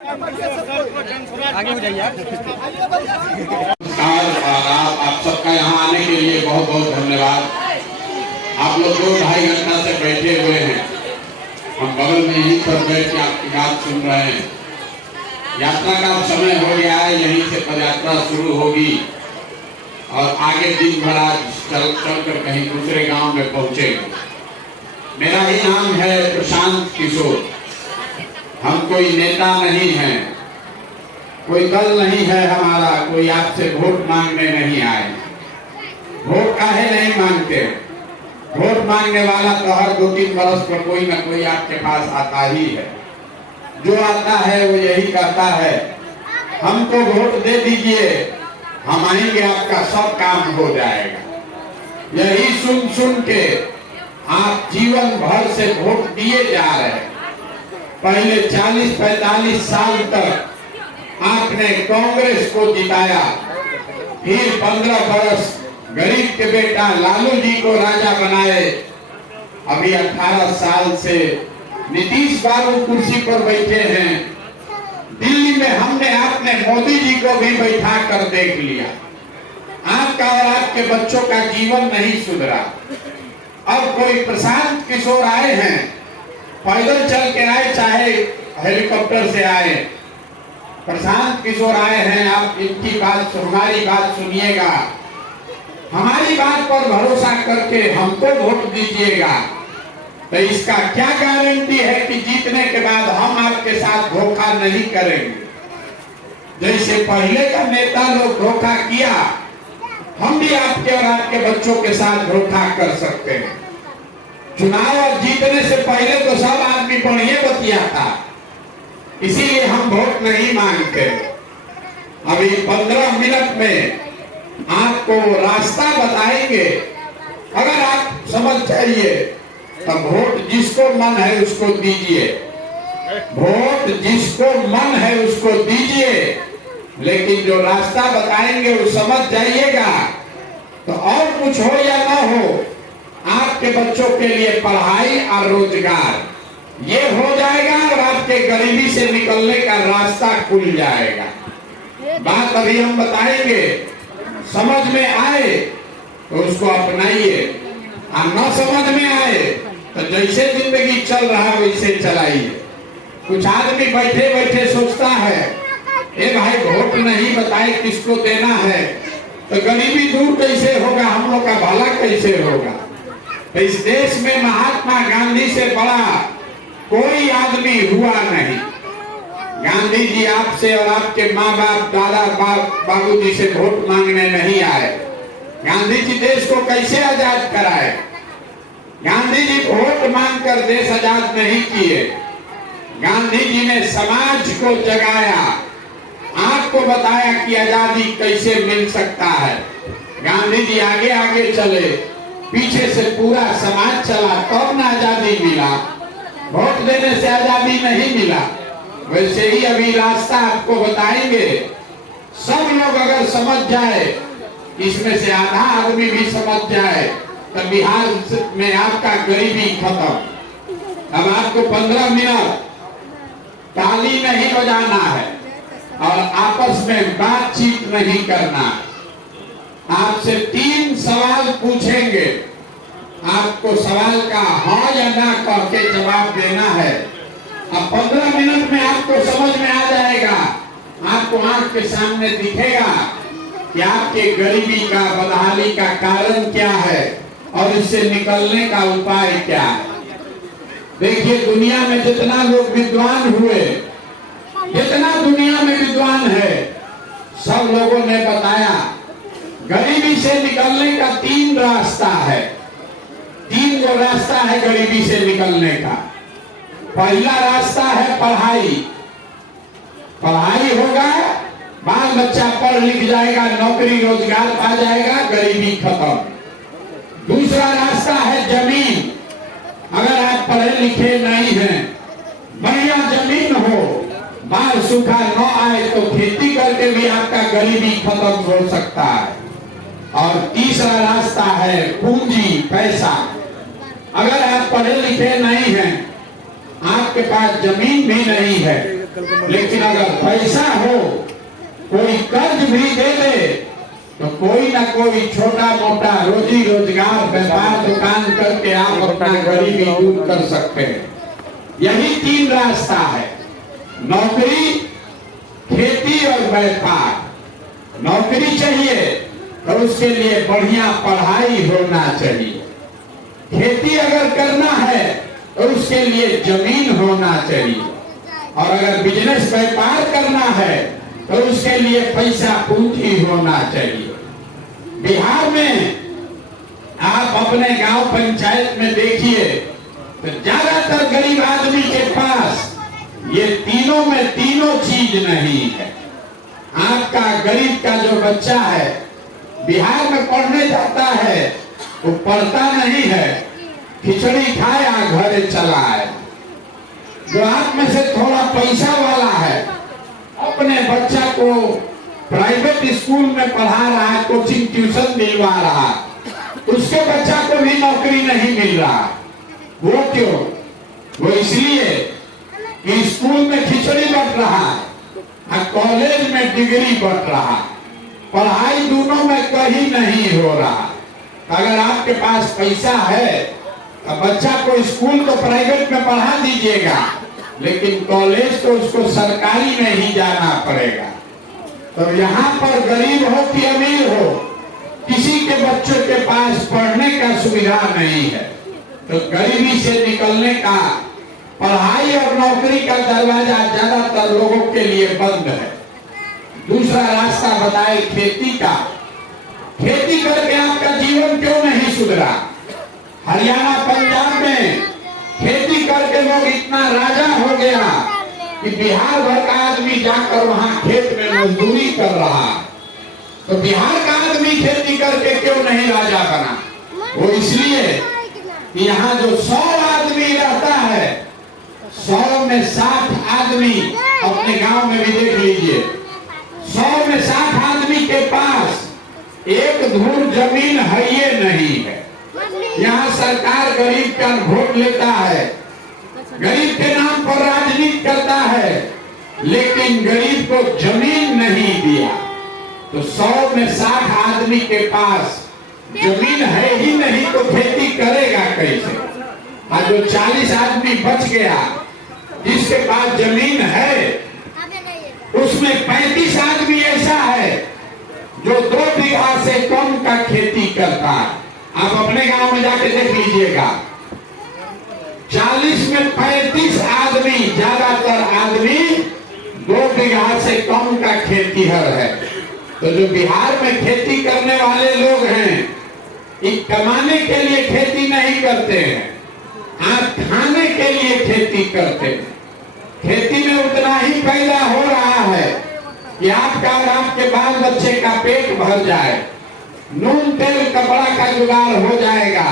आगे हो जाइए आप सबका यहाँ आने के लिए बहुत बहुत धन्यवाद। आप लोग 2-2.5 घंटा से बैठे हुए हैं, हम बगल में यहीं पर बैठ के आपकी बात सुन रहे हैं। यात्रा का समय हो गया है, यहीं से पदयात्रा शुरू होगी और आगे दिन भर आज चल कर कहीं दूसरे गांव में पहुंचेंगे। मेरा ही नाम है प्रशांत किशोर। हम कोई नेता नहीं है, कोई दल नहीं है हमारा, कोई आपसे वोट मांगने नहीं आए। वोट काहे नहीं मांगते? वोट मांगने वाला तो हर 2-3 बरस पर कोई ना कोई आपके पास आता ही है। जो आता है वो यही कहता है हमको वोट दे दीजिए, हम आएंगे, आपका सब काम हो जाएगा। यही सुन सुन के आप जीवन भर से वोट दिए जा रहे हैं। पहले 40-45 साल तक आपने कांग्रेस को जिताया, फिर 15 बरस गरीब के बेटा लालू जी को राजा बनाए। अभी 18 साल से नीतीश बाबू कुर्सी पर बैठे हैं। दिल्ली में हमने आपने मोदी जी को भी बैठा कर देख लिया। आपका और आपके बच्चों का जीवन नहीं सुधरा। अब कोई प्रशांत किशोर आए हैं, पैदल चल के आए चाहे हेलीकॉप्टर से आए, प्रशांत किशोर आए हैं। आप इनकी बात, हमारी बात सुनिएगा, हमारी बात पर भरोसा करके हमको वोट दीजिएगा। तो इसका क्या गारंटी है कि जीतने के बाद हम आपके साथ धोखा नहीं करेंगे? जैसे पहले का नेता लोग धोखा किया, हम भी आपके और आपके बच्चों के साथ धोखा कर सकते हैं। चुनाव जीतने से पहले तो सब आदमी बढ़िया बतियाता, इसीलिए हम वोट नहीं मांगते। अभी 15 मिनट में आपको रास्ता बताएंगे, अगर आप समझ जाइए तो वोट जिसको मन है उसको दीजिए, वोट जिसको मन है उसको दीजिए, लेकिन जो रास्ता बताएंगे वो समझ जाइएगा। तो और कुछ हो या ना हो, आपके बच्चों के लिए पढ़ाई और रोजगार ये हो जाएगा और आपके गरीबी से निकलने का रास्ता खुल जाएगा। बात अभी हम बताएंगे, समझ में आए तो उसको अपनाइए, और न समझ में आए तो जैसे जिंदगी चल रहा है वैसे चलाइए। कुछ आदमी बैठे बैठे सोचता है ए भाई वोट नहीं बताए किसको देना है तो गरीबी दूर कैसे होगा, हम लोग का भला कैसे होगा। तो इस देश में महात्मा गांधी से बड़ा कोई आदमी हुआ नहीं। गांधी जी आपसे और आपके माँ बाप, दादा बाबू जी से वोट मांगने नहीं आए। गांधी जी देश को कैसे आजाद कराए? गांधी जी वोट मांगकर देश आजाद नहीं किए। गांधी जी ने समाज को जगाया, आपको बताया कि आजादी कैसे मिल सकता है। गांधी जी आगे आगे चले, पीछे से पूरा समाज चला, तब ना आजादी मिला। वोट देने से आजादी नहीं मिला। वैसे ही अभी रास्ता आपको बताएंगे, सब लोग अगर समझ जाए, इसमें से आधा आदमी भी समझ जाए तो बिहार में आपका गरीबी खत्म। अब आपको 15 मिनट ताली नहीं बजाना है और आपस में बातचीत नहीं करना। आपसे 3 सवाल पूछेंगे, आपको सवाल का हाँ या ना कह के जवाब देना है। अब 15 मिनट में आपको समझ में आ जाएगा, आपको आंख के सामने दिखेगा कि आपके गरीबी का, बदहाली का कारण क्या है और इससे निकलने का उपाय क्या है। देखिए दुनिया में जितना लोग विद्वान हुए, जितना दुनिया में विद्वान है, सब लोगों ने बताया गरीबी से निकलने का 3 रास्ता है। 3 जो रास्ता है गरीबी से निकलने का। पहला रास्ता है पढ़ाई। पढ़ाई होगा, बाल बच्चा पढ़ लिख जाएगा, नौकरी रोजगार पा जाएगा, गरीबी खत्म। दूसरा रास्ता है जमीन। अगर आप पढ़े लिखे नहीं हैं, बढ़िया जमीन हो, बाल सूखा न आए तो खेती करके भी आपका गरीबी खत्म हो सकता है। और तीसरा रास्ता है पूंजी, पैसा। अगर आप पढ़े लिखे नहीं हैं, आपके पास जमीन भी नहीं है, लेकिन अगर पैसा हो, कोई कर्ज भी दे दे तो कोई ना कोई छोटा मोटा रोजी रोजगार व्यापार दुकान करके आप अपना गरीबी दूर कर सकते हैं। यही 3 रास्ता है, नौकरी, खेती और व्यापार। नौकरी चाहिए तो उसके लिए बढ़िया पढ़ाई होना चाहिए। खेती अगर करना है तो उसके लिए जमीन होना चाहिए, और अगर बिजनेस व्यापार करना है तो उसके लिए पैसा पूंजी होना चाहिए। बिहार में आप अपने गांव पंचायत में देखिए तो ज्यादातर गरीब आदमी के पास ये तीनों में तीनों चीज नहीं है। आपका गरीब का जो बच्चा है बिहार में पढ़ने जाता है, वो पढ़ता नहीं है, खिचड़ी खाया घरे चला है। जो आप में से थोड़ा पैसा वाला है, अपने बच्चा को प्राइवेट स्कूल में पढ़ा रहा है, कोचिंग ट्यूशन दिलवा रहा है, उसके बच्चा को भी नौकरी नहीं मिल रहा। वो क्यों? वो इसलिए कि स्कूल में खिचड़ी बंट रहा है और कॉलेज में डिग्री बंट रहा है। पढ़ाई दोनों में कहीं नहीं हो रहा। अगर आपके पास पैसा है तो बच्चा को स्कूल तो प्राइवेट में पढ़ा दीजिएगा, लेकिन कॉलेज तो उसको सरकारी में ही जाना पड़ेगा। तो यहाँ पर गरीब हो कि अमीर हो, किसी के बच्चों के पास पढ़ने का सुविधा नहीं है। तो गरीबी से निकलने का, पढ़ाई और नौकरी का दरवाजा ज्यादातर लोगों के लिए बंद है। दूसरा रास्ता बताए खेती का। खेती करके आपका जीवन क्यों नहीं सुधरा? हरियाणा पंजाब में खेती करके लोग इतना राजा हो गया कि बिहार भर का आदमी जाकर वहां खेत में मजदूरी कर रहा। तो बिहार का आदमी खेती करके क्यों नहीं राजा बना? वो इसलिए कि यहाँ जो 100 आदमी रहता है, 100 में 60 आदमी, अपने गांव में भी देख लीजिए, 100 में 60 आदमी के पास एक धूर जमीन है ये नहीं है। यहाँ सरकार गरीब का वोट लेता है, गरीब के नाम पर राजनीति करता है, लेकिन गरीब को जमीन नहीं दिया। तो 100 में 60 आदमी के पास जमीन है ही नहीं तो खेती करेगा कैसे? और जो 40 आदमी बच गया जिसके पास जमीन है, उसमें 35 आदमी ऐसा है जो 2 बीघा से कम का खेती करता है। आप अपने गांव में जाके देख लीजिएगा, 40 में 35 आदमी, ज्यादातर आदमी 2 बीघा से कम का खेतीहर है। तो जो बिहार में खेती करने वाले लोग हैं, कमाने के लिए खेती नहीं करते हैं, आप खाने के लिए खेती करते हैं। खेती में उतना ही पैदा हो रहा है कि आपका और आपके बाल बच्चे का पेट भर जाए, नून तेल कपड़ा का जुगाड़ हो जाएगा।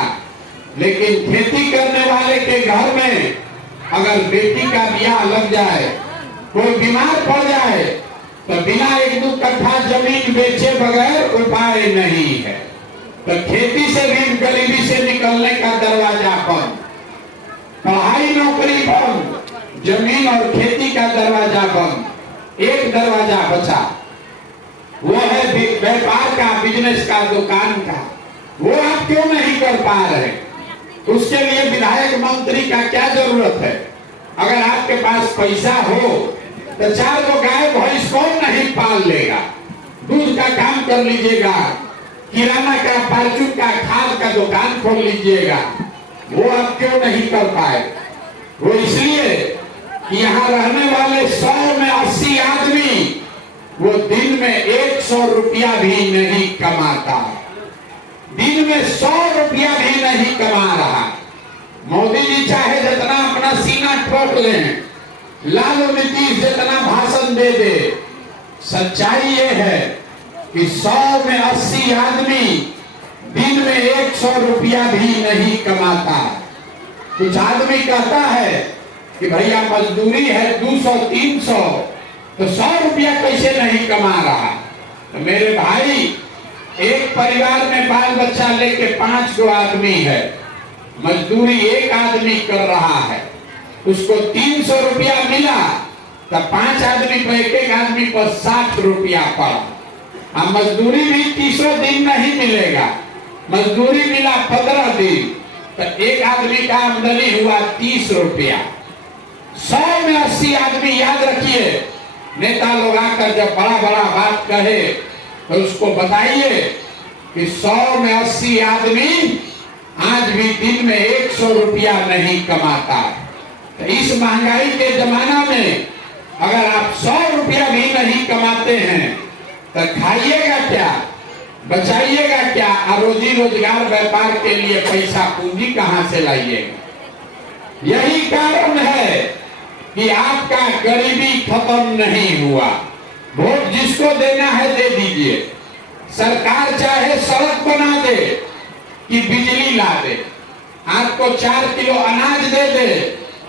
लेकिन खेती करने वाले के घर में अगर बेटी का ब्याह लग जाए, कोई बीमार पड़ जाए, तो बिना 1-2 कट्ठा जमीन बेचे बगैर उपाय नहीं है। तो खेती से भी गरीबी से निकलने का दरवाजा बंद, पढ़ाई नौकरी बंद, जमीन और खेती का दरवाजा बंद। एक दरवाजा बचा, वो है व्यापार का, बिजनेस का, दुकान का। वो आप क्यों नहीं कर पा रहे? उसके लिए विधायक मंत्री का क्या जरूरत है? अगर आपके पास पैसा हो तो 4 गो गाय भैंस कौन नहीं पाल लेगा? दूध का काम कर लीजिएगा, किराना का, फार्चून का, खाद का दुकान खोल लीजिएगा। वो आप क्यों नहीं कर पाए? वो इसलिए कि यहाँ रहने वाले 100 में 80 आदमी वो दिन में 100 रुपया भी नहीं कमाता, दिन में 100 रुपया भी नहीं कमा रहा। मोदी जी चाहे जितना अपना सीना ठोक लें, लालू नीतीश जितना भाषण दे दे, सच्चाई ये है कि 100 में 80 आदमी दिन में 100 रुपया भी नहीं कमाता। कुछ आदमी कहता है कि भैया मजदूरी है 200-300, तो 100 रुपया कैसे नहीं कमा रहा? तो मेरे भाई, एक परिवार में बाल बच्चा लेके 5 गो आदमी है, मजदूरी एक आदमी कर रहा है, उसको 300 रुपया मिला तो 5 आदमी पर एक आदमी पर 60 रुपया पड़ा। अब मजदूरी भी 30 दिन नहीं मिलेगा, मजदूरी मिला 15 दिन, तो एक आदमी का आमदनी हुआ 30 रुपया। 100 में 80 आदमी, याद रखिए, नेता लोग आकर जब बड़ा बड़ा बात कहे तो उसको बताइए कि 100 में 80 आदमी आज भी दिन में 100 रुपया नहीं कमाता। तो इस महंगाई के जमाना में अगर आप 100 रुपया भी नहीं कमाते हैं तो खाइएगा क्या, बचाइएगा क्या, और रोजी रोजगार व्यापार के लिए पैसा पूंजी कहां से लाइएगा। यही कारण है कि आपका गरीबी खत्म नहीं हुआ। वोट जिसको देना है दे दीजिए, सरकार चाहे सड़क बना दे कि बिजली ला दे, आपको 4 किलो अनाज दे दे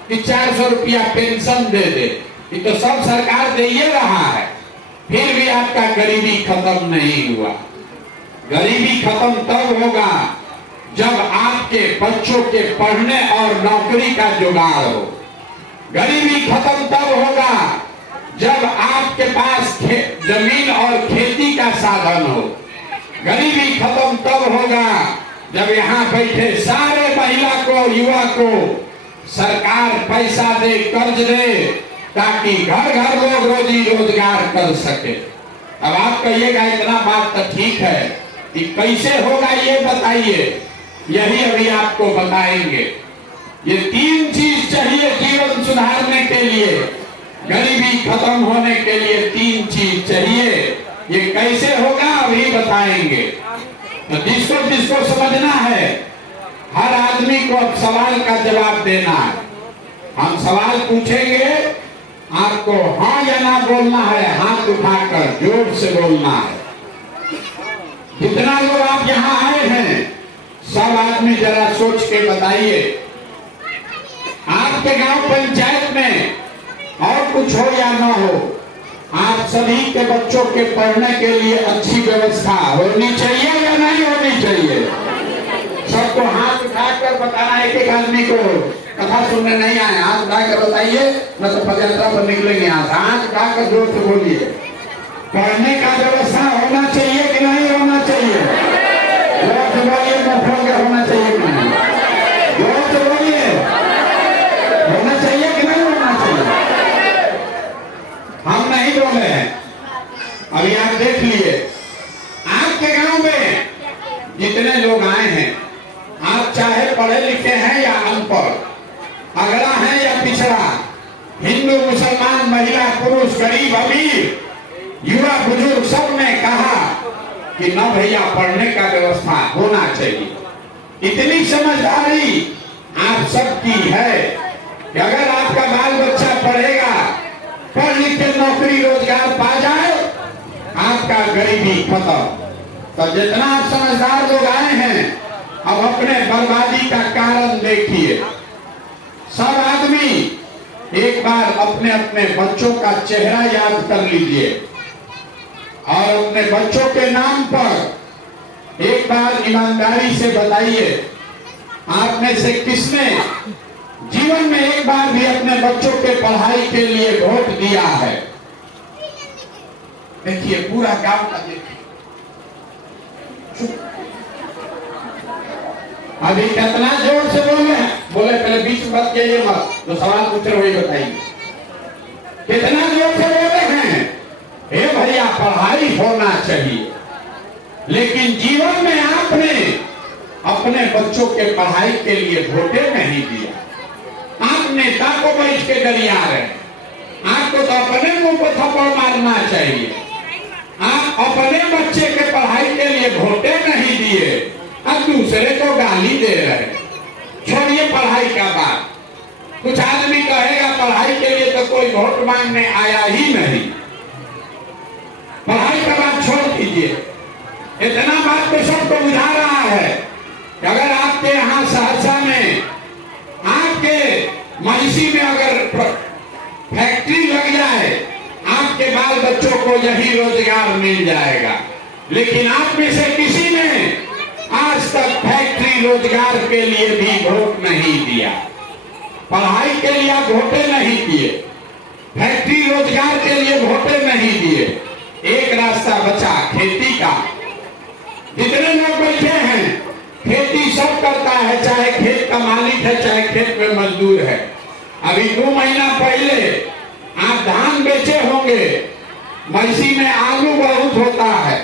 कि 400 रुपया पेंशन दे दे, ये तो सब सरकार दे ही रहा है, फिर भी आपका गरीबी खत्म नहीं हुआ। गरीबी खत्म तब होगा जब आपके बच्चों के पढ़ने और नौकरी का जुगाड़ हो। गरीबी खत्म तब होगा जब आपके पास जमीन और खेती का साधन हो। गरीबी खत्म तब होगा जब यहाँ बैठे सारे महिला को, युवा को सरकार पैसा दे, कर्ज दे, ताकि घर घर लोग रोजी रोजगार कर सके। अब आप कहिएगा इतना बात तो ठीक है, कि कैसे होगा ये बताइए, यही अभी आपको बताएंगे। ये 3 चीज चाहिए जीवन सुधारने के लिए, गरीबी खत्म होने के लिए 3 चीज चाहिए। ये कैसे होगा अभी बताएंगे। तो जिसको समझना है, हर आदमी को अब सवाल का जवाब देना है। हम सवाल पूछेंगे, आपको हाँ या ना बोलना है, हाथ उठाकर जोर से बोलना है। जितना लोग आप यहाँ आए हैं सब आदमी जरा सोच के बताइए, आपके गांव पंचायत में और कुछ हो या ना हो, आप सभी के बच्चों के पढ़ने के लिए अच्छी व्यवस्था होनी चाहिए या नहीं होनी चाहिए? सबको हाथ उठाकर बताना, एक आदमी को कथा सुनने नहीं आए, हाथ उठाकर बताइए, न तो पदयात्रा पर निकलेंगे। यहाँ हाथ उठाकर जोर से बोलिए, पढ़ने का व्यवस्था होना चाहिए कि नहीं होना चाहिए? जोर से बोलिए, मुफ्त के होना चाहिए कि नहीं? जोर से बोलिए, होना चाहिए कि नहीं होना चाहिए? हम नहीं बोले हैं। अभी आप देख लिए, आपके गांव में जितने लोग आए हैं, आप चाहे पढ़े लिखे हैं या अनपढ़, अगड़ा है या पिछड़ा, हिंदू मुसलमान, महिला पुरुष, गरीब अमीर, युवा बुजुर्ग, सब ने कहा कि न भैया पढ़ने का व्यवस्था होना चाहिए। इतनी समझदारी आप सबकी है कि अगर आपका बाल बच्चा पढ़ेगा, पढ़ लिख के नौकरी रोजगार पा जाए, आपका गरीबी खत्म। तो जितना आप समझदार लोग आए हैं, अब अपने बर्बादी का कारण देखिए। सब आदमी एक बार अपने अपने बच्चों का चेहरा याद कर लीजिए और अपने बच्चों के नाम पर एक बार ईमानदारी से बताइए, आप में से किसने जीवन में एक बार भी अपने बच्चों के पढ़ाई के लिए वोट दिया है? देखिए पूरा गांव का देखिए। अभी कितना जोर से बोले हैं, बोले पहले बीच में बात जाइए मत, जो सवाल पूछ रहे वही बताइए। कितना जोर से बोले हैं, हे भैया पढ़ाई होना चाहिए, लेकिन जीवन में आपने अपने बच्चों के पढ़ाई के लिए वोटे नहीं दिया। आप नेता को बैठ के गरिया रहे, आपको तो अपने मुंह पर थप्पड़ मारना चाहिए। आप अपने बच्चे के पढ़ाई के लिए वोटे नहीं दिए, अब दूसरे को गाली दे रहे। छोड़िए पढ़ाई का बात, कुछ आदमी कहेगा पढ़ाई के लिए तो कोई वोट मांगने आया ही नहीं। पढ़ाई का बात छोड़ दीजिए, इतना बात तो सबको बुझा रहा है कि अगर आपके यहाँ सहरसा में, आपके महिषी में अगर फैक्ट्री लग जाए, आपके बाल बच्चों को यही रोजगार मिल जाएगा। लेकिन आप में से किसी ने आज तक फैक्ट्री रोजगार के लिए भी वोट नहीं दिया, पढ़ाई के लिए आप वोटे नहीं किए। फैक्ट्री रोजगार के लिए वोटें नहीं दिए। एक रास्ता बचा खेती का। जितने लोग बैठे हैं खेती सब करता है, चाहे खेत का मालिक है चाहे खेत में मजदूर है। अभी 2 महीना पहले आप धान बेचे होंगे, मैसी में आलू बहुत होता है।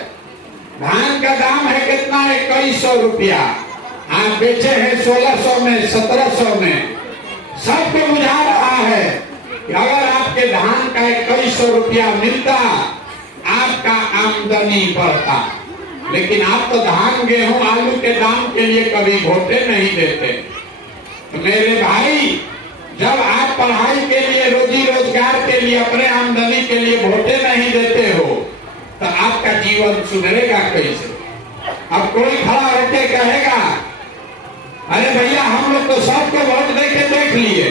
धान का दाम है कितना, 2100 रुपया। आप बेचे हैं 1600 में, 1700 में। सबको बुझा रहा है कि अगर आपके धान का 2100 रुपया मिलता आपका आमदनी बढ़ता। लेकिन आप तो धान गेहूं आलू के दाम के लिए कभी वोटें नहीं देते। तो मेरे भाई, जब आप पढ़ाई के लिए, रोजी रोजगार के लिए, अपने आमदनी के लिए वोटें नहीं देते हो तो आपका जीवन सुधरेगा कैसे? अब कोई खड़ा होकर कहेगा अरे भैया हम लोग तो सबको वोट देके देख लिए,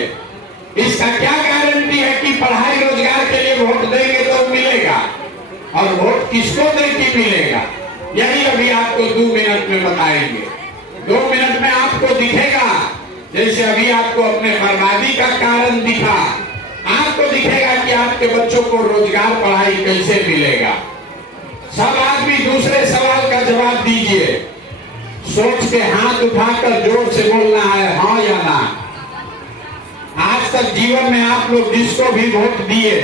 इसका क्या गारंटी है कि पढ़ाई रोजगार के लिए वोट देंगे तो मिलेगा, और वोट किसको देके मिलेगा? यही अभी आपको 2 मिनट में बताएंगे। 2 मिनट में आपको दिखेगा, जैसे अभी आपको अपने बर्बादी का कारण दिखा, आपको दिखेगा कि आपके बच्चों को रोजगार पढ़ाई कैसे मिलेगा। सब आदमी दूसरे सवाल का जवाब दीजिए, सोच के हाथ उठाकर जोर से बोलना है हाँ या ना। आज तक जीवन में आप लोग जिसको भी वोट दिए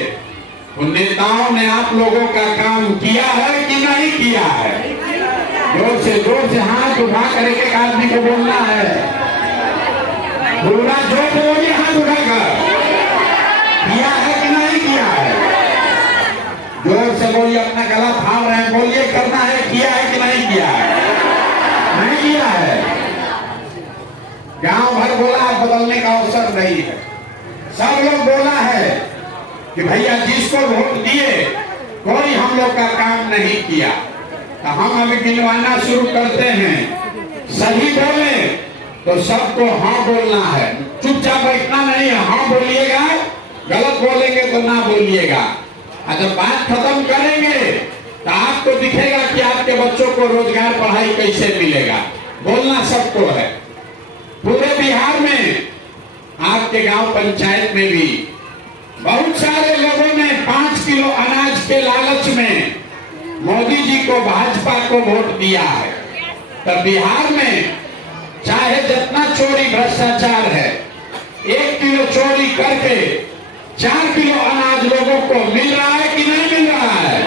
उन नेताओं ने आप लोगों का काम किया है कि नहीं किया है? जोर से हाथ उठा कर एक आदमी को बोलना है, पूरा जोर से बोलिए, हाथ उठाकर किया है कि नहीं किया है? जोर से बोलिए, अपना गला फाड़ रहे हैं, बोलिए करना है, किया है कि नहीं किया है? नहीं किया है। गांव भर बोला, बदलने का अवसर नहीं है। सब लोग बोला है कि भैया जिसको वोट दिए कोई हम लोग का काम नहीं किया। तो हम अभी गिनवाना शुरू करते हैं। सही बोले तो सबको हाँ बोलना है, चुपचाप बैठना नहीं है। हाँ बोलिएगा, गलत बोलेंगे तो ना बोलिएगा। जब बात खत्म करेंगे तो आपको दिखेगा कि आपके बच्चों को रोजगार पढ़ाई कैसे मिलेगा। बोलना सबको है। पूरे बिहार में, आपके गांव पंचायत में भी बहुत सारे लोगों ने 5 किलो अनाज के लालच में मोदी जी को, भाजपा को वोट दिया है। तो बिहार में चाहे जितना चोरी भ्रष्टाचार है, 1 किलो चोरी करके 4 किलो अनाज लोगों को मिल रहा है कि नहीं मिल रहा है?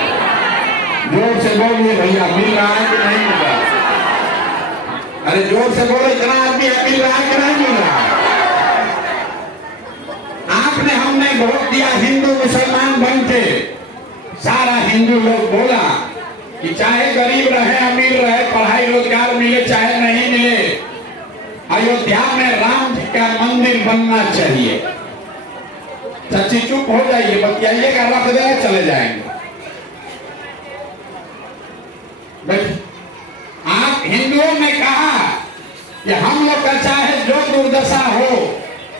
जोर से बोलिए भैया, मिल रहा है कि नहीं मिल रहा है? अरे जोर से बोलो, इतना आदमी मिल रहा है कि नहीं मिल रहा है? आपने, हमने वोट दिया हिंदू मुसलमान बनके। सारा हिंदू लोग बोला कि चाहे गरीब रहे अमीर रहे, पढ़ाई रोजगार मिले चाहे नहीं मिले, अयोध्या में राम जी का मंदिर बनना चाहिए। सच्ची चुप हो जाइए, बतियाइएगा, रख देगा, चले जाएंगे। आप हिंदुओं ने कहा कि हम लोग का चाहे जो दुर्दशा हो,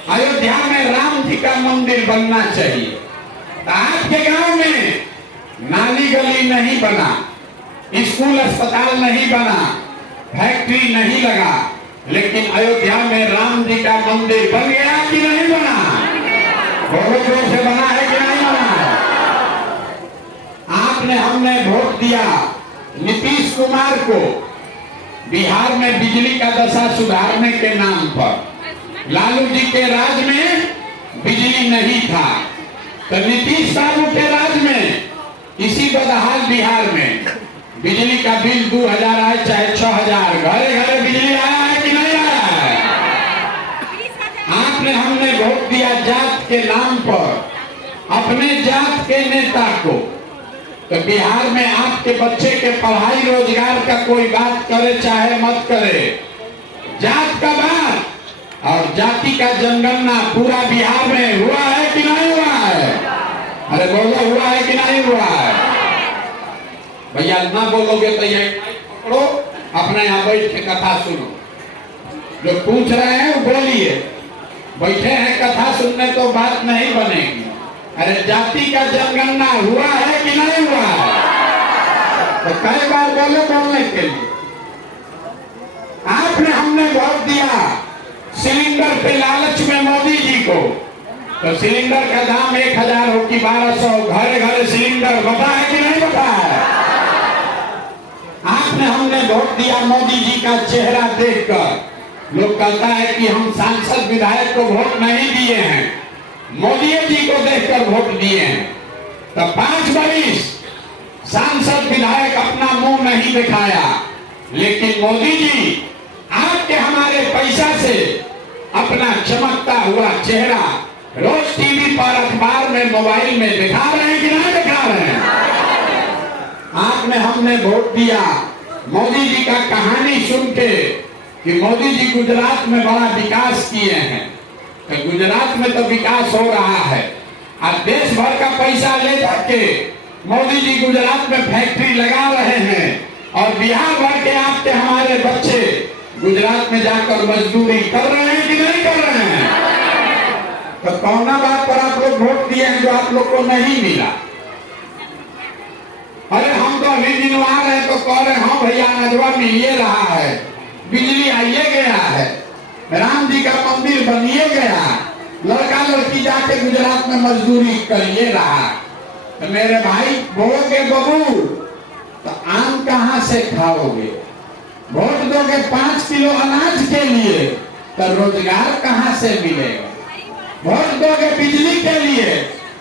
अयोध्या में राम जी का मंदिर बनना चाहिए। तो आपके गांव में नाली गली नहीं बना, स्कूल अस्पताल नहीं बना, फैक्ट्री नहीं लगा, लेकिन अयोध्या में राम जी का मंदिर बन गया कि नहीं बना? बहुत जोर से बना है कि नहीं बना है? आपने, हमने वोट दिया नीतीश कुमार को बिहार में बिजली का दशा सुधारने के नाम पर। लालू जी के राज में बिजली नहीं था, तो नीतीश बाबू के राज में इसी बदहाल बिहार में बिजली का बिल 2000 आए चाहे 6000, घरे घरे बिजली आया है कि नहीं आया है? आपने, हमने वोट दिया जात के नाम पर अपने जात के नेता को। तो बिहार में आपके बच्चे के पढ़ाई रोजगार का कोई बात करे चाहे मत करे, जात का बात और जाति का जनगणना पूरा बिहार में हुआ है कि नहीं हुआ है? अरे बोलो, हुआ है कि नहीं हुआ है? भैया ना बोलोगे तो ये पकड़ो, अपने यहाँ बैठ के कथा सुनो। जो पूछ रहे हैं वो बोलिए, बैठे हैं कथा सुनने तो बात नहीं बनेगी। अरे जाति का जनगणना हुआ है कि नहीं हुआ है? तो कई बार बोले बोलने के लिए। आपने, हमने वोट दिया सिलेंडर पे लालच में मोदी जी को। तो सिलेंडर का दाम 1000 हो कि 1200, घर घर सिलेंडर बता है कि नहीं बता है? आपने हमने वोट दिया मोदी जी का चेहरा देखकर। लोग कहता है कि हम सांसद विधायक को वोट नहीं दिए हैं, मोदी जी को देखकर वोट दिए हैं। तो 5 वर्ष सांसद विधायक अपना मुंह नहीं दिखाया, लेकिन मोदी जी आपके हमारे पैसा से अपना चमकता हुआ चेहरा रोज टीवी पर, अखबार में, मोबाइल में दिखा रहे हैं कि नहीं दिखा रहे हैं? आपने हमने वोट दिया मोदी जी का कहानी सुन के कि मोदी जी गुजरात में बड़ा विकास किए हैं। तो गुजरात में तो विकास हो रहा है, अब देश भर का पैसा ले जाके मोदी जी गुजरात में फैक्ट्री लगा रहे हैं और बिहार भर के आपके हमारे बच्चे गुजरात में जाकर मजदूरी कर रहे हैं कि नहीं कर रहे हैं? तो कौना बात पर आप लोग वोट दिए हैं जो आप लोग को नहीं मिला? अरे हम तो अभी दिनवा रहे तो कह रहे हाँ भैया नजवा मिलिए रहा है, बिजली आइए गया है, राम जी का मंदिर बनिए गया, लड़का लड़की जाके गुजरात में मजदूरी करिए रहा। तो मेरे भाई बोलोगे बबू तो आम कहाँ से खाओगे? वोट दोगे 5 किलो अनाज के लिए तो रोजगार कहाँ से मिलेगा? वोट दोगे बिजली के लिए,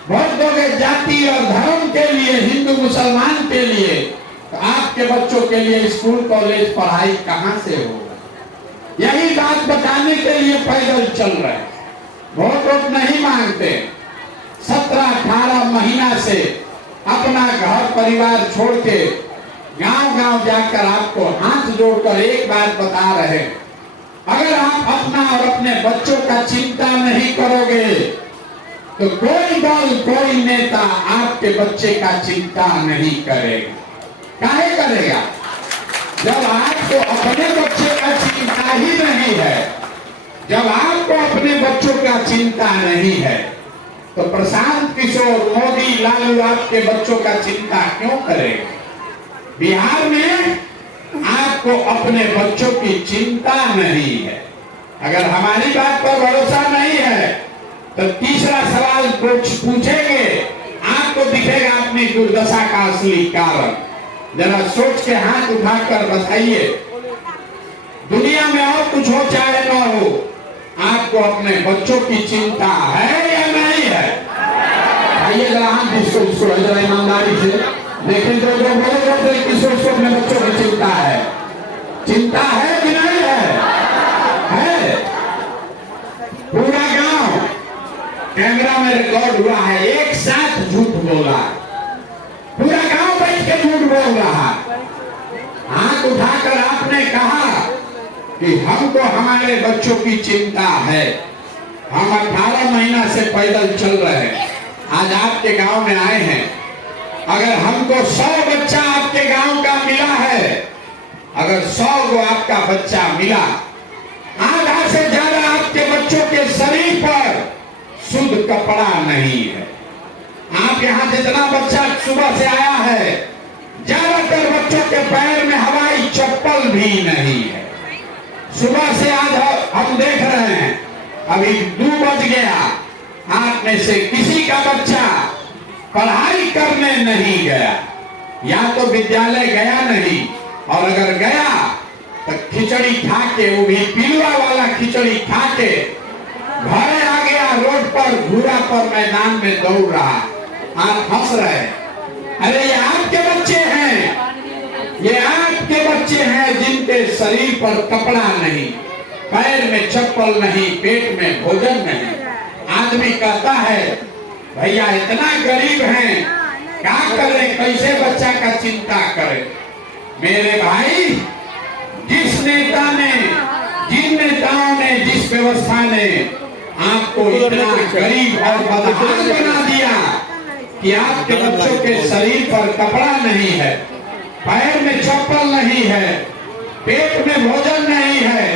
वोट दोगे जाति और धर्म के लिए, हिंदू मुसलमान के लिए, तो आपके बच्चों के लिए स्कूल कॉलेज पढ़ाई कहाँ से होगा? यही बात बताने के लिए पैदल चल रहे हैं, वोट नहीं मांगते। 17-18 महीना से अपना घर परिवार छोड़ के गांव-गांव जाकर आपको हाथ जोड़कर एक बात बता रहे, अगर आप अपना और अपने बच्चों का चिंता नहीं करोगे तो कोई दल, कोई नेता आपके बच्चे का चिंता नहीं करेगा। काहे करेगा? जब आपको अपने बच्चे का चिंता ही नहीं है, जब आपको अपने बच्चों का चिंता नहीं है, तो प्रशांत किशोर, मोदी, लालू आपके बच्चों का चिंता क्यों करेगा? बिहार में आपको अपने बच्चों की चिंता नहीं है। अगर हमारी बात पर भरोसा नहीं है तो तीसरा सवाल पूछेंगे, आपको दिखेगा अपनी दुर्दशा का असली कारण। जरा सोच के हाथ उठाकर बताइए, दुनिया में और कुछ हो चाहे न हो, आपको अपने बच्चों की चिंता है या नहीं है? आइए जरा हाथ इसको जरा ईमानदारी से लेकिन जो बोले किशोर को अपने बच्चों की चिंता है, चिंता है कि नहीं है? है। पूरा गांव कैमरा में रिकॉर्ड हुआ है, एक साथ झूठ बोला, पूरा गांव बैठ के झूठ बोल रहा। हाथ उठाकर आपने कहा कि हमको हमारे बच्चों की चिंता है, हम 18 महीना से पैदल चल रहे हैं, आज आपके गांव में आए हैं। अगर हमको 100 बच्चा आपके गांव का मिला है, अगर 100 को आपका बच्चा मिला, आधा से ज्यादा आपके बच्चों के शरीर पर शुद्ध कपड़ा नहीं है। आप यहाँ जितना बच्चा सुबह से आया है, ज्यादातर बच्चों के पैर में हवाई चप्पल भी नहीं है। सुबह से आज हम देख रहे हैं, अभी 2 बज गया, आप में से किसी का बच्चा पढ़ाई करने नहीं गया, या तो विद्यालय गया नहीं, और अगर गया तो खिचड़ी खा के, वो भी पिलुआ वाला खिचड़ी खा के घर आ गया, रोड पर घूरा पर मैदान में दौड़ रहा। आप हंस रहे, अरे ये आपके बच्चे हैं, ये आपके बच्चे हैं जिनके शरीर पर कपड़ा नहीं, पैर में चप्पल नहीं, पेट में भोजन नहीं। आदमी कहता है भैया इतना गरीब हैं, क्या करें, कैसे बच्चा का चिंता करें? मेरे भाई, जिस नेता ने, जिन नेताओं ने, जिस व्यवस्था ने आपको इतना गरीब और बदहाल बना दिया कि आपके बच्चों के शरीर पर कपड़ा नहीं है, पैर में चप्पल नहीं है, पेट में भोजन नहीं है,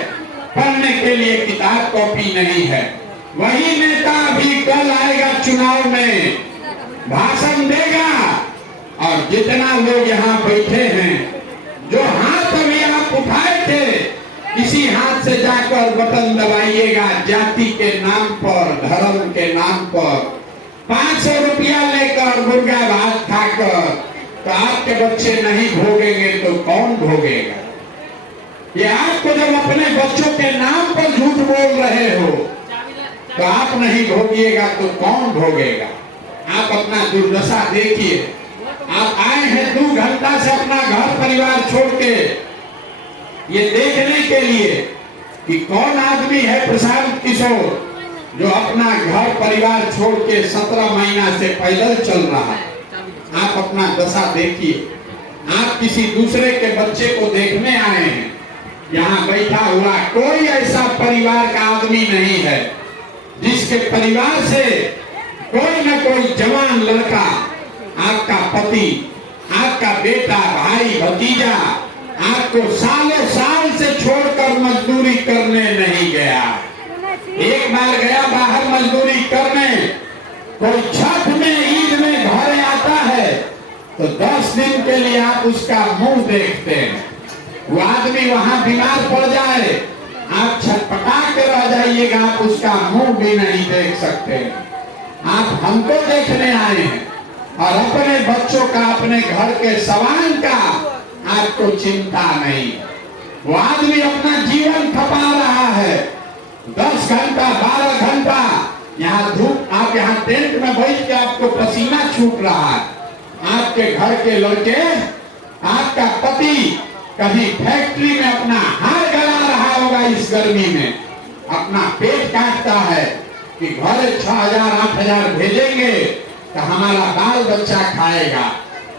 पढ़ने के लिए किताब कॉपी नहीं है, वही नेता भी कल आएगा चुनाव में, भाषण देगा, और जितना लोग यहाँ बैठे हैं, जो हाथ अभी आप उठाए थे, इसी हाथ से जाकर बटन दबाइएगा जाति के नाम पर, धर्म के नाम पर 500 रुपया लेकर मुर्गा भात खाकर, तो आपके बच्चे नहीं भोगेंगे तो कौन भोगेगा? ये आपको जब अपने बच्चों के नाम पर झूठ बोल रहे हो तो आप नहीं भोगिएगा तो कौन भोगेगा? आप अपना दुर्दशा देखिए। आप आए हैं 2 घंटा से अपना घर परिवार छोड़ के ये देखने के लिए कि कौन आदमी है प्रशांत किशोर जो अपना घर परिवार छोड़ के 17 महीना से पैदल चल रहा है। आप अपना दशा देखिए। आप किसी दूसरे के बच्चे को देखने आए हैं। यहाँ बैठा हुआ कोई ऐसा परिवार का आदमी नहीं है जिसके परिवार से कोई न कोई जवान लड़का, आपका पति, आपका बेटा, भाई, भतीजा आपको सालों साल से छोड़कर मजदूरी करने नहीं गया। एक बार गया बाहर मजदूरी करने, कोई छठ में, ईद में घर आता है तो 10 दिन के लिए आप उसका मुंह देखते हैं। वो आदमी वहां बीमार पड़ जाए, आप छटपटा के रह जाइएगा, आप उसका मुंह भी नहीं देख सकते। आप हमको देखने आए हैं और अपने बच्चों का, अपने घर के सवाल का आपको चिंता नहीं। वो आदमी अपना जीवन खपा रहा है 10 घंटा 12 घंटा यहाँ धूप, आप यहाँ टेंट में बैठ के आपको पसीना छूट रहा है। आपके घर के लड़के, आपका पति कहीं फैक्ट्री में अपना हार गला रहा होगा इस गर्मी में, अपना पेट काटता है कि घर 6000 8000 भेजेंगे तो हमारा बाल बच्चा खाएगा।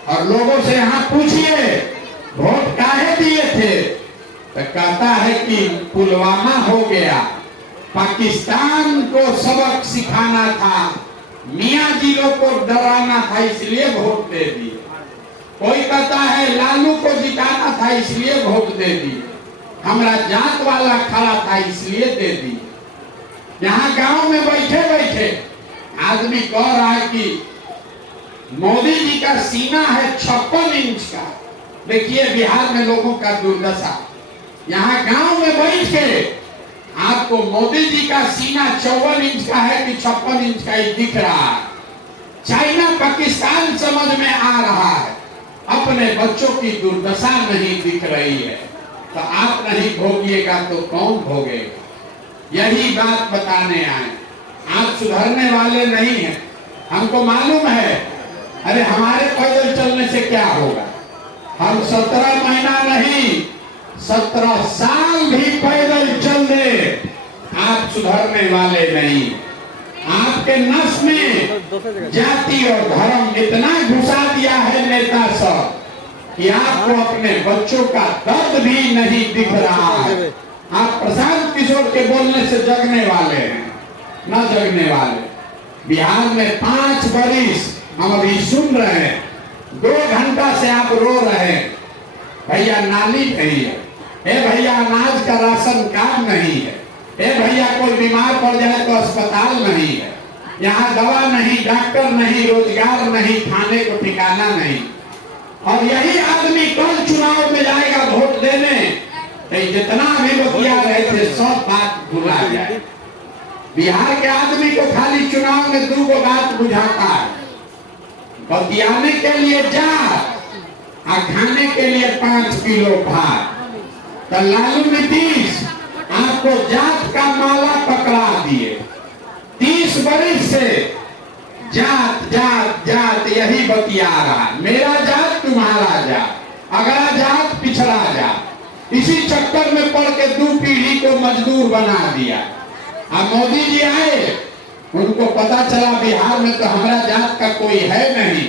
और लोगों से यहाँ पूछिए वोट काहे दिए थे तो कहता है कि पुलवामा हो गया, पाकिस्तान को सबक सिखाना था, मियाँ जिलों को डराना था इसलिए वोट दे दिए। कोई कहता है लालू को जिताना था इसलिए वोट दे दी, हमारा जात वाला खड़ा था इसलिए दे दी। यहाँ गांव में बैठे बैठे आदमी कह रहा है कि मोदी जी का सीना है 56 इंच का। देखिए बिहार में लोगों का दुर्दशा। यहाँ गांव में बैठ के आपको मोदी जी का सीना 54 इंच का है कि 56 इंच का ही दिख रहा है। चाइना पाकिस्तान समझ में आ रहा है, अपने बच्चों की दुर्दशा नहीं दिख रही है। तो आप नहीं भोगिएगा तो कौन भोगेगा? यही बात बताने आए। आप सुधरने वाले नहीं हैं, हमको मालूम है। अरे हमारे पैदल चलने से क्या होगा? हम 17 महीना नहीं 17 साल भी पैदल चल दे, आप सुधरने वाले नहीं। आपके नस में जाति और धर्म इतना घुसा दिया है नेता सब कि आपको अपने बच्चों का दर्द भी नहीं दिख रहा है। आप प्रशांत किशोर के बोलने से जगने वाले हैं, न जगने वाले। बिहार में 5 बरिस हम अभी सुन रहे हैं, 2 घंटा से आप रो रहे हैं, भैया नाली नहीं है, ए भैया अनाज का राशन कार्ड नहीं है, ए भैया कोई बीमार पड़ जाए तो अस्पताल नहीं है, यहाँ दवा नहीं, डॉक्टर नहीं, रोजगार नहीं, खाने को ठिकाना नहीं। और यही आदमी कल चुनाव में जाएगा वोट देने, तो जितना भी बतिया रहे थे सब बात भुला जाए। बिहार के आदमी को खाली चुनाव में 2 बात बुझाता है, बतियाने के लिए जा और खाने के लिए 5 किलो भात। तो लालू नीतीश आपको जात का माला पकड़ा दिए। 30 बरिस से जात जात जात यही बतिया रहा, मेरा जात तुम्हारा जात, अगला जात पिछड़ा जात। इसी चक्कर में पड़ के 2 पीढ़ी को मजदूर बना दिया। अब मोदी जी आए, उनको पता चला बिहार में तो हमारा जात का कोई है नहीं,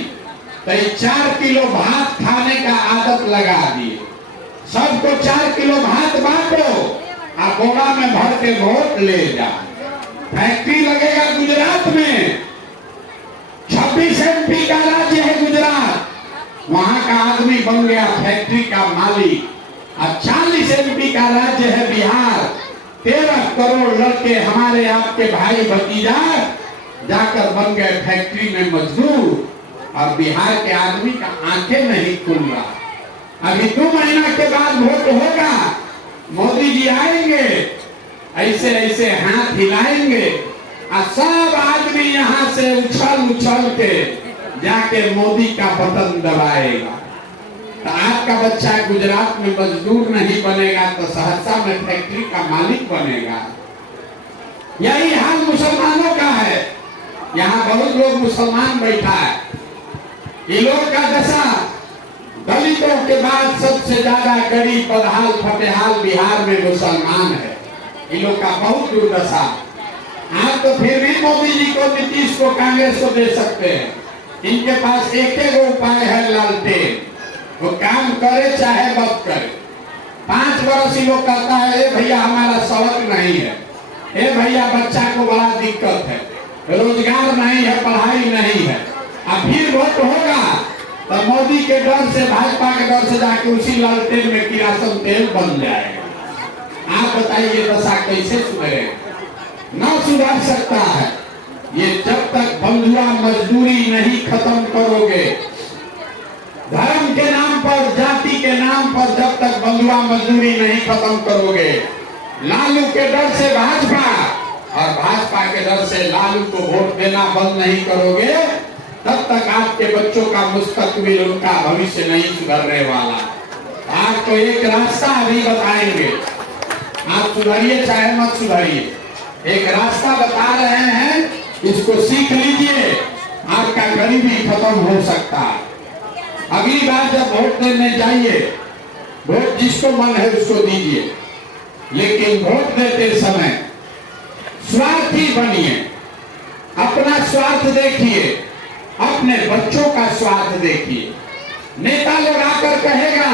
तो 4 किलो भात खाने का आदत लगा दिए। सबको 4 किलो भात बांटो, बोरा में भर के वोट ले जा। फैक्ट्री लगेगा गुजरात में, 26 MP का राज्य है गुजरात, वहां का आदमी बन गया फैक्ट्री का मालिक। अब 40 MP का राज्य है बिहार, 13 करोड़ लड़के हमारे आपके भाई भतीजा जाकर बन गए फैक्ट्री में मजदूर। और बिहार के आदमी का आंखें नहीं खुल रहा। अभी 2 महीना के बाद वोट होगा मोदी जी आएंगे, ऐसे ऐसे हाथ हिलाएंगे और सब आदमी यहाँ से उछल उछल के जाके मोदी का बटन दबाएगा। तो आपका बच्चा गुजरात में मजदूर नहीं बनेगा तो सहरसा में फैक्ट्री का मालिक बनेगा। यही हाल मुसलमानों का है। यहाँ बहुत लोग मुसलमान बैठा है। ये लोग का दशा, दलितों के बाद सबसे ज्यादा गरीब बदहाल फतेहाल बिहार में मुसलमान है। इन लोग का बहुत दुर्दशा। आप तो फिर भी मोदी जी को, नीतीश को, कांग्रेस को दे सकते हैं। इनके पास एक ही उपाय है, लालटेन। वो काम करे चाहे मत करे। 5 वर्ष लोग कहता है ए भैया हमारा सड़क नहीं है, ए भैया बच्चा को बड़ा दिक्कत है, रोजगार नहीं है, पढ़ाई नहीं है। अब फिर वोट होगा तो मोदी के डर से, भाजपा के डर से जाके उसी लालटेन में किरासन तेल बन जाएगा। आप बताइए दशा कैसे सुधरेगा? न सुधर सकता है ये जब तक बंधुआ मजदूरी नहीं खत्म करोगे। धर्म के नाम पर, जाति के नाम पर जब तक बंधुआ मजदूरी नहीं खत्म करोगे, लालू के डर से भाजपा और भाजपा के डर से लालू को वोट देना बंद नहीं करोगे, तब तक आपके बच्चों का मुस्तकबिल, उनका भविष्य नहीं सुधरने वाला। आपको एक रास्ता अभी बताएंगे, आप सुधरिए चाहे मत सुधरिए। एक रास्ता बता रहे हैं, इसको सीख लीजिए, आपका गरीबी खत्म हो सकता है। अगली बार जब वोट देने जाइए, वोट जिसको मन है उसको दीजिए, लेकिन वोट देते समय स्वार्थी बनिए। अपना स्वार्थ देखिए, अपने बच्चों का स्वार्थ देखिए। नेता लोग आकर कहेगा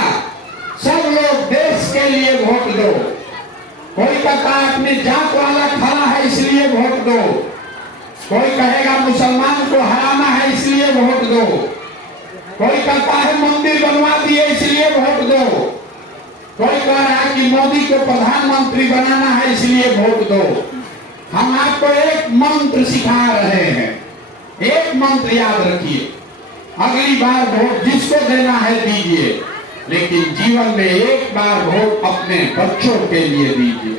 सब लोग देश के लिए वोट दो, कोई कहता है अपने जात वाला खड़ा है इसलिए वोट दो, कोई कहेगा मुसलमान को हराना है इसलिए वोट दो, कोई कहता है मंदिर बनवा दिए इसलिए वोट दो, कोई कह रहा है कि मोदी को प्रधानमंत्री बनाना है इसलिए वोट दो। हम आपको एक मंत्र सिखा रहे हैं, एक मंत्र याद रखिए। अगली बार वोट जिसको देना है दीजिए, लेकिन जीवन में एक बार वोट अपने बच्चों के लिए दीजिए।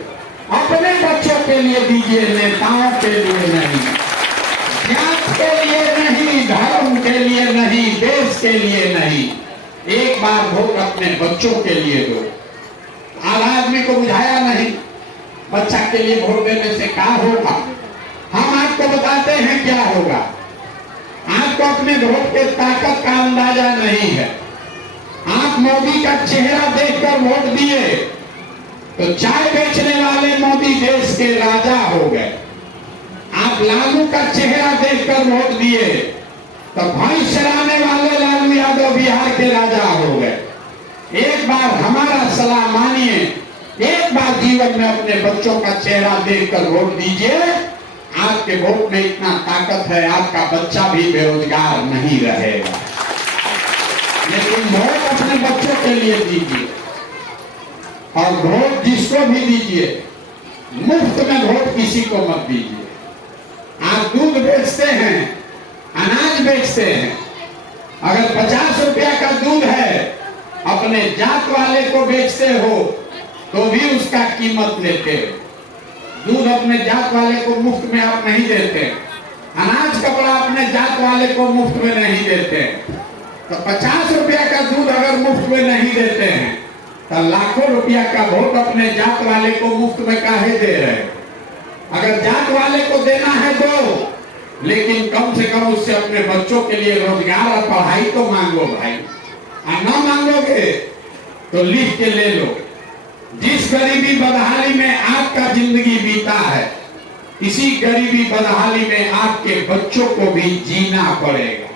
अपने बच्चों के लिए दीजिए, नेताओं के लिए नहीं, जात के लिए नहीं, धर्म के लिए नहीं, देश के लिए नहीं। एक बार वोट अपने बच्चों के लिए दो। आज आदमी को बुझाया नहीं, बच्चा के लिए वोट देने से क्या होगा। हम आपको बताते हैं क्या होगा। आपको अपने वोट के ताकत का अंदाजा नहीं है। आप मोदी का चेहरा देखकर वोट दिए तो चाय बेचने वाले मोदी देश के राजा हो गए। आप लालू का चेहरा देखकर वोट दिए तो भैंस चराने वाले लालू यादव बिहार के राजा हो गए। एक बार हमारा सलाह मानिए, एक बार जीवन में अपने बच्चों का चेहरा देखकर वोट दीजिए। आपके वोट में इतना ताकत है, आपका बच्चा भी बेरोजगार नहीं रहेगा। लेकिन वोट अपने बच्चों के लिए दीजिए, और वोट जिसको भी दीजिए, मुफ्त में वोट किसी को मत दीजिए। आप दूध बेचते हैं, अनाज बेचते हैं, अगर 50 रुपया का दूध है, अपने जात वाले को बेचते हो तो भी उसका कीमत लेते हो। दूध अपने जात वाले को मुफ्त में आप नहीं देते, अनाज कपड़ा अपने जात वाले को मुफ्त में नहीं देते। तो 50 रुपया का दूध अगर मुफ्त में नहीं देते हैं तो लाखों रुपया का वोट अपने जात वाले को मुफ्त में काहे दे रहे। अगर जात वाले को देना है दो, लेकिन कम से कम उससे अपने बच्चों के लिए रोजगार और पढ़ाई तो मांगो भाई। और न मांगोगे तो लिख के ले लो। जिस गरीबी बदहाली में आपका जिंदगी बीता है, इसी गरीबी बदहाली में आपके बच्चों को भी जीना पड़ेगा।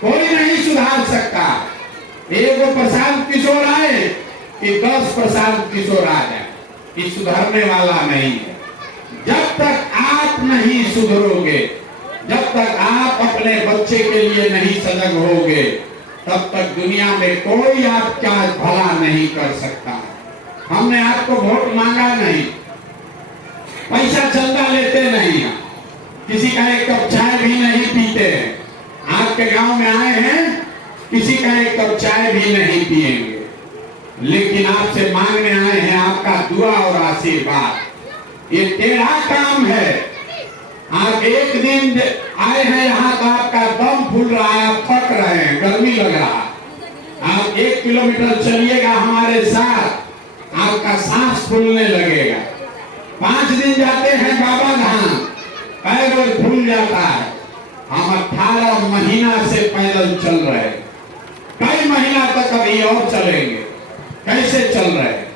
कोई नहीं सुधार सकता। एक प्रशांत किशोर आए कि 10 प्रशांत किशोर आ जाए, ये सुधरने वाला नहीं है। जब तक आप नहीं सुधरोगे, जब तक आप अपने बच्चे के लिए नहीं सजग होगे, तब तक दुनिया में कोई आपका भला नहीं कर सकता। हमने आपको वोट मांगा नहीं, पैसा चंदा लेते नहीं, किसी का एक कप चाय भी नहीं पीते हैं। आपके गांव में आए हैं, किसी का एक कप चाय भी नहीं पिएंगे, लेकिन आपसे मांगने आए हैं आपका दूध दुआ और आशीर्वाद। ये टेढ़ा काम है। आप एक दिन आए हैं यहाँ तो आपका दम फूल रहा है, आप थक रहे हैं, गर्मी लग रहा है। आप 1 किलोमीटर चलिएगा हमारे साथ, आपका सांस फूलने लगेगा। 5 दिन जाते हैं बाबा धाम, पैर और फूल जाता है। हम 18 महीना से पैदल चल रहे हैं, कई महीना तक अभी और चलेंगे। कैसे चल रहे हैं?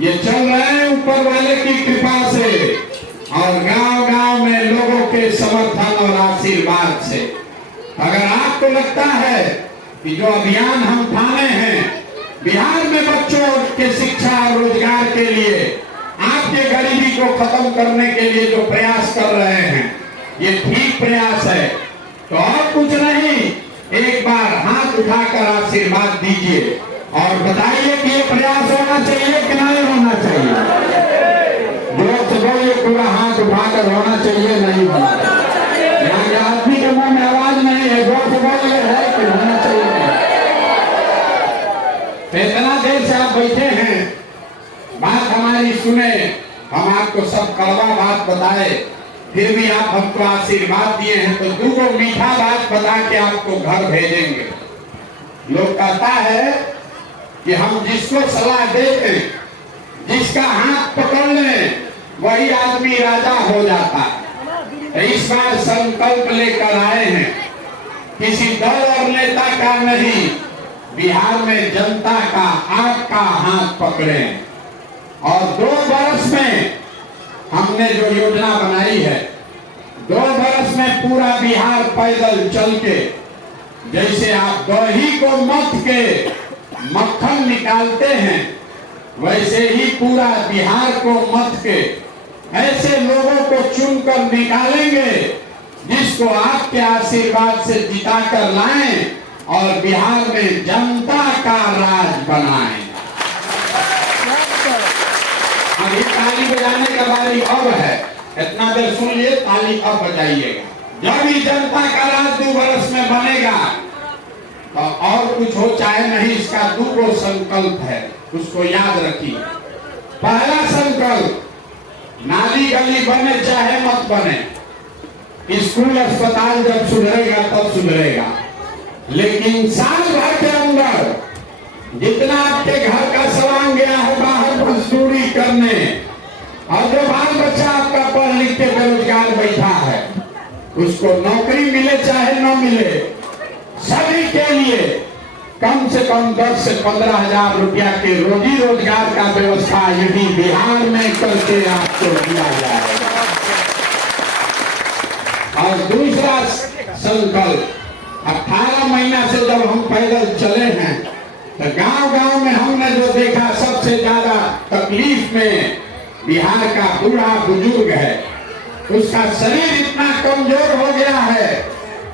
ये चल रहे हैं ऊपर वाले की कृपा से और गांव-गांव में लोगों के समर्थन और आशीर्वाद से। अगर आपको लगता है कि जो अभियान हम ठाने हैं बिहार में बच्चों के शिक्षा और रोजगार के लिए, आपके गरीबी को खत्म करने के लिए जो प्रयास कर रहे हैं, ये ठीक प्रयास है, तो और कुछ नहीं, एक बार हाथ उठाकर आशीर्वाद दीजिए और बताइए कि ये प्रयास होना चाहिए कि नहीं होना चाहिए। जोर से बोलिए, पूरा हाथ उठाकर होना चाहिए, नहीं होना चाहिए। यहाँ के आदमी के मुंह में आवाज नहीं है, जोर से बोलिए है कि होना चाहिए। इतना देर से आप बैठे हैं, बात हमारी सुने, हम आपको सब कड़वा बात बताए, फिर भी आप हमको आशीर्वाद दिए हैं, तो 2 मीठा बात बता के आपको घर भेजेंगे। लोग कहता है कि हम जिसको सलाह देते, जिसका हाथ पकड़ लें, वही आदमी राजा हो जाता है। इस बार संकल्प लेकर आए हैं, किसी दल और नेता का नहीं, बिहार में जनता का, आपका हाथ पकड़े। और 2 वर्ष में हमने जो योजना बनाई है, 2 वर्ष में पूरा बिहार पैदल चल के, जैसे आप दही को मथ के मक्खन निकालते हैं, वैसे ही पूरा बिहार को मथ के ऐसे लोगों को चुनकर निकालेंगे जिसको आपके आशीर्वाद से जिता कर लाएं और बिहार में जनता का राज बनाएं। अब ये ताली बजाने का बारी अब है, इतना देर सुन लिए, ताली अब बजाइएगा। जब भी जनता का राज 2 वर्ष में बनेगा तो और कुछ हो चाहे नहीं, इसका 2 संकल्प है, उसको याद रखिए। पहला संकल्प, नाली गली बने चाहे मत बने, स्कूल अस्पताल जब सुधरेगा तब सुधरेगा, लेकिन साल भर के अंदर जितना आपके घर का सामान गया है बाहर मजदूरी करने, और जो बाल बच्चा आपका पढ़ लिख के बेरोजगार बैठा है, उसको नौकरी मिले चाहे न मिले, सभी के लिए कम से कम 10 से 15 हजार रुपया के रोजी रोजगार का व्यवस्था यदि बिहार में करके आपको दिया जाएगा। और दूसरा संकल्प, 18 महीना से जब हम पैदल चले हैं तो गांव-गांव में हमने जो देखा, सबसे ज्यादा तकलीफ में बिहार का बूढ़ा बुजुर्ग है, उसका शरीर इतना कमजोर हो गया है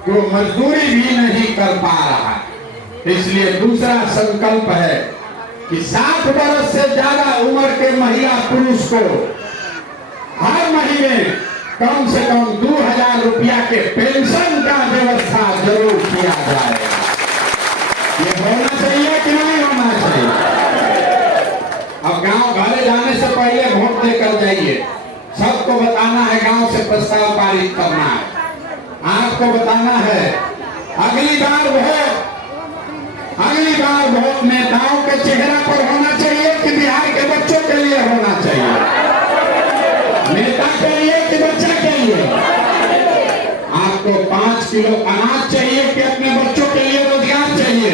कि वो मजदूरी भी नहीं कर पा रहा है। इसलिए दूसरा संकल्प है कि 60 वर्ष से ज्यादा उम्र के महिला पुरुष को हर महीने कम से कम 2000 रुपया के पेंशन का व्यवस्था जरूर किया जाएगा। ये होना चाहिए कि नहीं होना चाहिए? अब गांव घरे जाने से पहले वोट देकर जाइए, सबको बताना है, गांव से प्रस्ताव पारित करना है, आपको बताना है। अगली बार वोट नेताओं के चेहरा पर होना चाहिए कि बिहार के बच्चों के लिए होना चाहिए? नेता के लिए कि बच्चा के लिए? आपको 5 किलो अनाज चाहिए कि अपने बच्चों के लिए रोजगार चाहिए?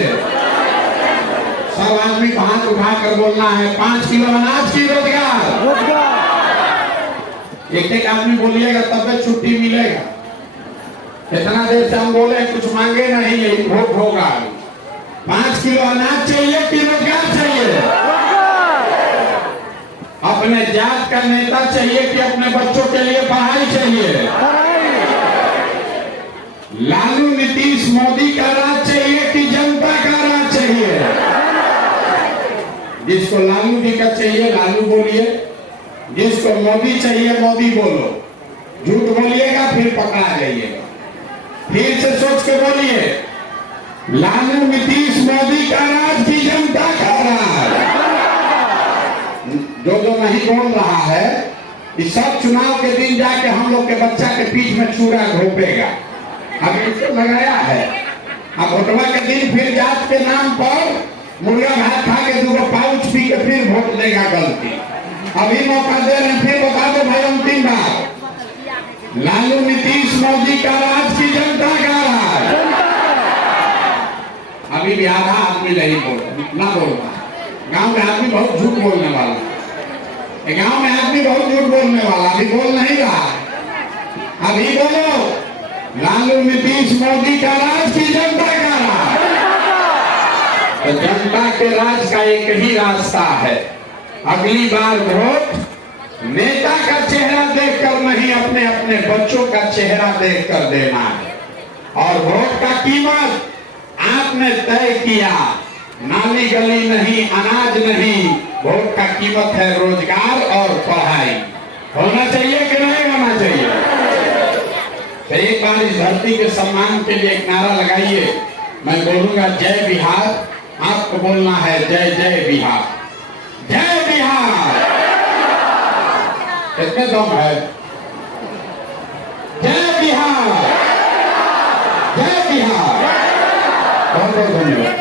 सब आदमी को हाथ उठाकर बोलना है, 5 किलो अनाज की रोजगार। एक आदमी बोलिएगा तब छुट्टी मिलेगा। इतना देर से हम बोले कुछ मांगे नहीं, लेकिन भोट होगा। 5 किलो अनाज चाहिए कि रोजगार चाहिए? अपने जात का नेता चाहिए कि अपने बच्चों के लिए पढ़ाई चाहिए? लालू नीतीश मोदी का राज चाहिए कि जनता का राज चाहिए? जिसको लालू जी का चाहिए लालू बोलिए, जिसको मोदी चाहिए मोदी बोलो। झूठ बोलिएगा फिर पकड़ा जाइएगा। फिर से सोच के बोलिए, लालू नीतीश मोदी का राज की जनता का राज? जो नहीं बोल रहा है, इस सब चुनाव के दिन जाके हम लोग के बच्चा के पीठ में चूड़ा घोपेगा। अब इसको लगाया है, अब वोटवा के दिन फिर जात के नाम पर मुर्गा भात खा के 2 पाउच पी के फिर वोट देगा गलती। अभी मौका दे रहे हैं, फिर बता दो भाई अंतिम बार, लालू नीतीश मोदी का राज की जनता का राज। अभी भी आधा आदमी नहीं बोलता, ना बोलता। गांव में आदमी बहुत झूठ बोलने वाला, गांव में आदमी बहुत झूठ बोलने वाला, अभी बोल नहीं रहा। अभी बोलो, लालू नीतीश मोदी का राज की जनता का राज। तो जनता के राज का एक ही रास्ता है, अगली बार वोट नेता का चेहरा देखकर नहीं, अपने अपने बच्चों का चेहरा देखकर देना है। और वोट का कीमत आपने तय किया, नाली गली नहीं, अनाज नहीं, वोट का कीमत है रोजगार और पढ़ाई। होना चाहिए कि नहीं होना चाहिए? तो एक बार इस धरती के सम्मान के लिए एक नारा लगाइए। मैं बोलूंगा जय बिहार, आपको बोलना है जय जय बिहार, जय बिहार। कितने दम है? जय बिहार, जय बिहार। बहुत बहुत धन्यवाद।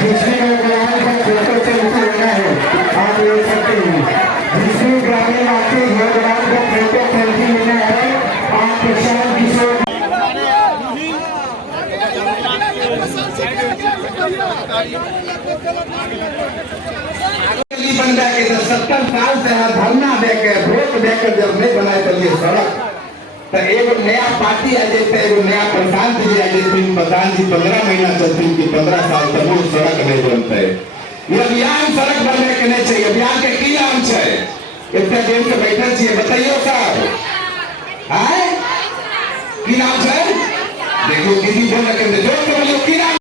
दूसरी ग्रामीण का फोटो सेल्फी लेना है, आप ले सकते हैं। दूसरी ग्रामीण आपके ग्रामीण का फोटो सेल्फी लेना है, आप प्रशांत किशोर बन जाएगी। 70 साल से धरना देकर वोट देकर जब नहीं बनाए तो ये सड़क, तो एक नया पार्टी आ जाते, एक नया प्रधान जी आ जाते, प्रधान जी 15 महीना चलती कि 15 साल तक वो सड़क नहीं बनते। ये अभियान सड़क बनने के नहीं चाहिए। अभियान के की नाम है? इतने देर से बैठे चाहिए, बताइए साहब है की नाम है? देखो दीदी बोल रहे जोर